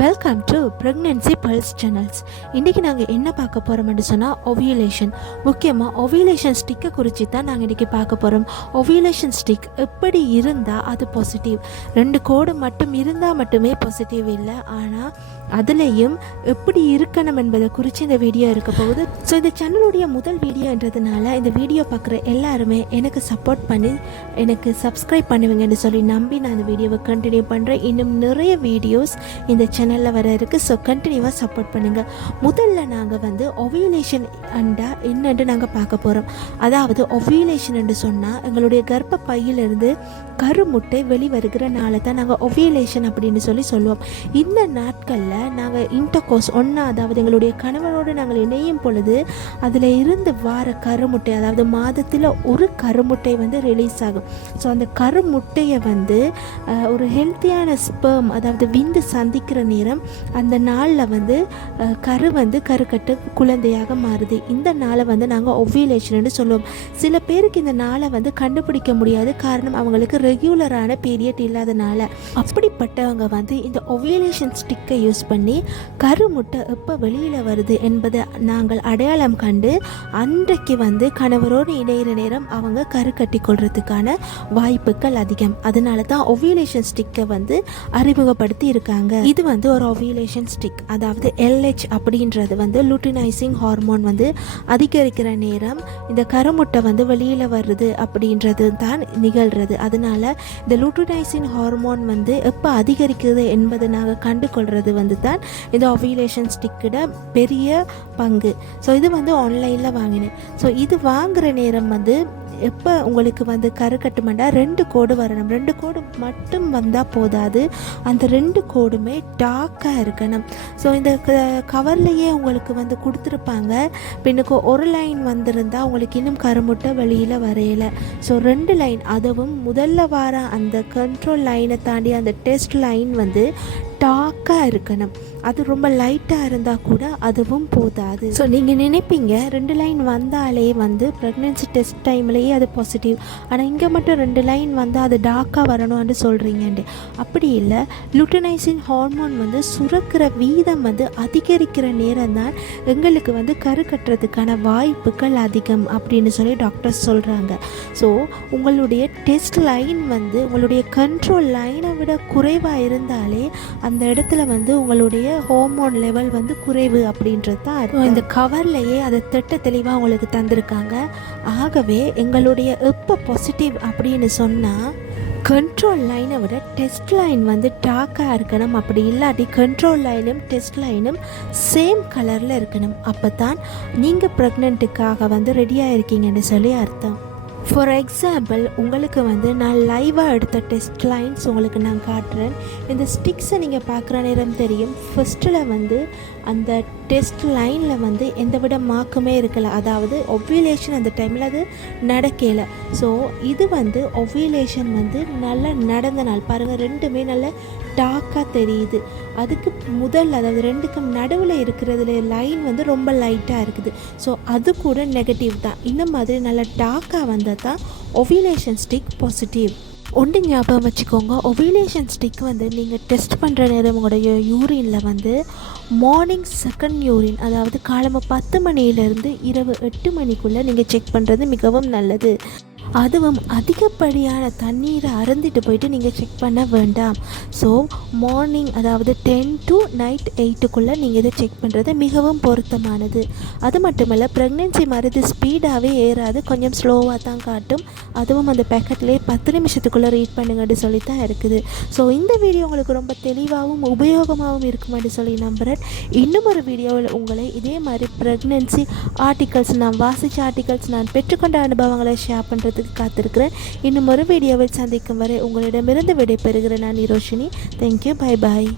Welcome to pregnancy pulse channels. இன்றைக்கி நாங்கள் என்ன பார்க்க போகிறோம்னு சொன்னால் ஒவியுலேஷன், முக்கியமாக ஒவியுலேஷன் ஸ்டிக்கை குறித்து தான் நாங்கள் இன்றைக்கி பார்க்க போகிறோம். ஒவியுலேஷன் ஸ்டிக் எப்படி இருந்தால் அது பாசிட்டிவ், 2 கோடு மட்டும் இருந்தால் மட்டுமே பாசிட்டிவ் இல்லை, ஆனால் அதுலேயும் எப்படி இருக்கணும் என்பதை குறித்து இந்த வீடியோ இருக்க போகுது. ஸோ இந்த சேனலுடைய முதல் வீடியோன்றதுனால இந்த வீடியோ பார்க்குற எல்லாருமே எனக்கு சப்போர்ட் பண்ணி எனக்கு சப்ஸ்கிரைப் பண்ணுவீங்கன்னு சொல்லி நம்பி நான் இந்த வீடியோவை கண்டினியூ பண்ணுறேன். இன்னும் நிறைய வீடியோஸ் இந்த சேனலில் வர இருக்குது. ஸோ கண்டினியூவாக சப்போர்ட் பண்ணுங்கள். முதல்ல நாங்கள் ஒவியுலேஷன் அண்டா என்னென்று நாங்கள் பார்க்க போகிறோம். அதாவது ஒவியுலேஷன் என்று சொன்னால் எங்களுடைய கர்ப்ப பையிலிருந்து கருமுட்டை வெளிவருகிற நாளை தான் நாங்கள் ஒவியுலேஷன் அப்படின்னு சொல்லுவோம். இந்த நாட்களில் நாங்கள் இன்டர்கோர்ஸ் ஒன்றா, அதாவது எங்களுடைய கணவனோடு நாங்கள் இணையும் பொழுது அதில் இருந்து வார கருமுட்டை, அதாவது மாதத்தில் ஒரு கருமுட்டை ரிலீஸ் ஆகும். ஸோ அந்த கருமுட்டையை ஒரு ஹெல்த்தியான ஸ்பெர்ம், அதாவது விந்து சந்திக்கிற நேரம் அந்த நாளில் கருக்கட்டு குழந்தையாக மாறுது. இந்த நாளை நாங்கள் ஒவியுலேஷன் சொல்லுவோம். சில பேருக்கு இந்த நாளை கண்டுபிடிக்க முடியாது, காரணம் அவங்களுக்கு ரெகுலரான பீரியட் இல்லாதனால. அப்படிப்பட்டவங்க இந்த ஒவியுலேஷன் ஸ்டிக்கை யூஸ் பண்ணி கருமுட்டை எப்போ வெளியில் வருது என்பதை நாங்கள் அடையாளம் கண்டு அன்றைக்கு கணவரோடு இணைகிற நேரம் அவங்க கருக்கட்டி கொள்றதுக்கான வாய்ப்புகள் அதிகம். அதனால தான் ஒவியுலேஷன் ஸ்டிக்கை அறிமுகப்படுத்தி இருக்காங்க. இது ஒரு ஒவியுலேஷன் ஸ்டிக், அதாவது LH அப்படின்றது லூட்டினைசிங் ஹார்மோன் அதிகரிக்கிற நேரம் இந்த கருமுட்டை வெளியில் வருது அப்படின்றது தான் நிகழ்கிறது. அதனால இந்த லூட்டினைசிங் ஹார்மோன் எப்போ அதிகரிக்குது என்பதை நாங்கள் கண்டு கொள்வது தான் இந்த ஒவியுலேஷன் ஸ்டிக்கோட பெரிய பங்கு. ஸோ இது ஆன்லைனில் வாங்கினேன். ஸோ இது வாங்குகிற நேரம் எப்போ உங்களுக்கு கருக்கட்டுமெண்டா 2 கோடு வரணும். 2 கோடு மட்டும் வந்தால் போதாது, அந்த 2 கோடுமே டார்க்காக இருக்கணும். ஸோ இந்த கவர்லையே உங்களுக்கு கொடுத்துருப்பாங்க, பின்னுக்கு ஒரு லைன் வந்திருந்தால் உங்களுக்கு இன்னும் கருமுட்டை வெளியில் வரையலை. ஸோ 2 லைன், அதுவும் முதல்ல வர அந்த கண்ட்ரோல் லைனை தாண்டி அந்த டெஸ்ட் லைன் டார்க்காக இருக்கணும். அது ரொம்ப லைட்டாக இருந்தால் கூட அதுவும் போதாது. ஸோ நீங்கள் நினைப்பீங்க 2 லைன் வந்தாலே ப்ரெக்னென்சி டெஸ்ட் டைம்லேயே அது பாசிட்டிவ், ஆனால் இங்கே மட்டும் 2 லைன் அது டார்க்காக வரணும்னு சொல்கிறீங்கன்ட்டு. அப்படி இல்லை, லூட்டினைசிங் ஹார்மோன் சுரக்கிற வீதம் அதிகரிக்கிற நேரம் தான் எங்களுக்கு கரு கட்டுறதுக்கான வாய்ப்புகள் அதிகம் அப்படின்னு சொல்லி டாக்டர்ஸ் சொல்கிறாங்க. ஸோ உங்களுடைய டெஸ்ட் லைன் உங்களுடைய கண்ட்ரோல் லைனை விட குறைவாக இருந்தாலே அந்த இடத்துல உங்களுடைய ஹார்மோன் லெவல் குறைவு அப்படின்றது தான். இந்த கவர்லையே அதை திட்ட தெளிவாக உங்களுக்கு தந்திருக்காங்க. ஆகவே எங்களுடைய எப்போ பாசிட்டிவ் அப்படின்னு சொன்னால் கண்ட்ரோல் லைனை விட டெஸ்ட் லைன் டார்க்காக இருக்கணும். அப்படி இல்லாட்டி கண்ட்ரோல் லைனும் டெஸ்ட் லைனும் சேம் கலரில் இருக்கணும். அப்போ தான் நீங்கள் ப்ரெக்னென்ட்டுக்காக ரெடியாக இருக்கீங்கன்னு சொல்லி அர்த்தம். ஃபார் எக்ஸாம்பிள், உங்களுக்கு நான் லைவாக எடுத்த டெஸ்ட் லைன்ஸ் உங்களுக்கு நான் காட்டுறேன். இந்த ஸ்டிக்ஸை நீங்கள் பார்க்குற நேரம் தெரியும். ஃபஸ்ட்டில் அந்த டெஸ்ட் லைனில் எந்த விட மார்க்குமே இருக்கலை, அதாவது ஒவியுலேஷன் அந்த டைமில் அது நடக்கலை. ஸோ இது ஒவியுலேஷன் நல்லா நடந்த நாள் பாருங்கள், 2மே நல்ல டார்க்காக தெரியுது. அதுக்கு முதல், அதாவது 2க்கும் நடுவில் இருக்கிறதுல லைன் ரொம்ப லைட்டாக இருக்குது. ஸோ அது கூட நெகட்டிவ் தான். இந்த மாதிரி நல்ல டார்க்காக வந்தால் தான் ஒவியுலேஷன் ஸ்டிக் பாசிட்டிவ். ஒன்று ஞாபகம் வச்சுக்கோங்க, ஒவியுலேஷன் ஸ்டிக் நீங்கள் டெஸ்ட் பண்ணுற நேரம் உங்களுடைய யூரினில் மார்னிங் செகண்ட் யூரின், அதாவது காலமாக 10 மணியிலேருந்து இரவு 8 மணிக்குள்ளே நீங்கள் செக் பண்ணுறது மிகவும் நல்லது. அதுவும் அதிகப்படியான தண்ணீரை அருந்திட்டு போயிட்டு நீங்கள் செக் பண்ண வேண்டாம். ஸோ மார்னிங், அதாவது 10 to night 8க்குள்ளே நீங்கள் இதை செக் பண்ணுறது மிகவும் பொருத்தமானது. அது மட்டுமல்ல, ப்ரெக்னென்சி மருந்து ஸ்பீடாகவே ஏறாது, கொஞ்சம் ஸ்லோவாக தான் காட்டும். அதுவும் அந்த பேக்கெட்லேயே 10 நிமிஷத்துக்குள்ளே ரீட் பண்ணுங்கன்னு சொல்லி தான் இருக்குது. ஸோ இந்த வீடியோ உங்களுக்கு ரொம்ப தெளிவாகவும் உபயோகமாகவும் இருக்குமென்னு சொல்லி நம்புகிறேன். இன்னும் ஒரு வீடியோவில் உங்களை இதே மாதிரி ப்ரெக்னென்சி ஆர்டிகல்ஸ், நான் வாசித்த ஆர்டிகல்ஸ், நான் பெற்றுக்கொண்ட அனுபவங்களை ஷேர் பண்ணுறதுக்கு காத்திருக்கிறேன். இன்னும் ஒரு வீடியோவில் சந்திக்கும் வரை உங்களிடமிருந்து விடைபெறுகிறேன் நான் நிரோஷினி. Thank you, bye bye.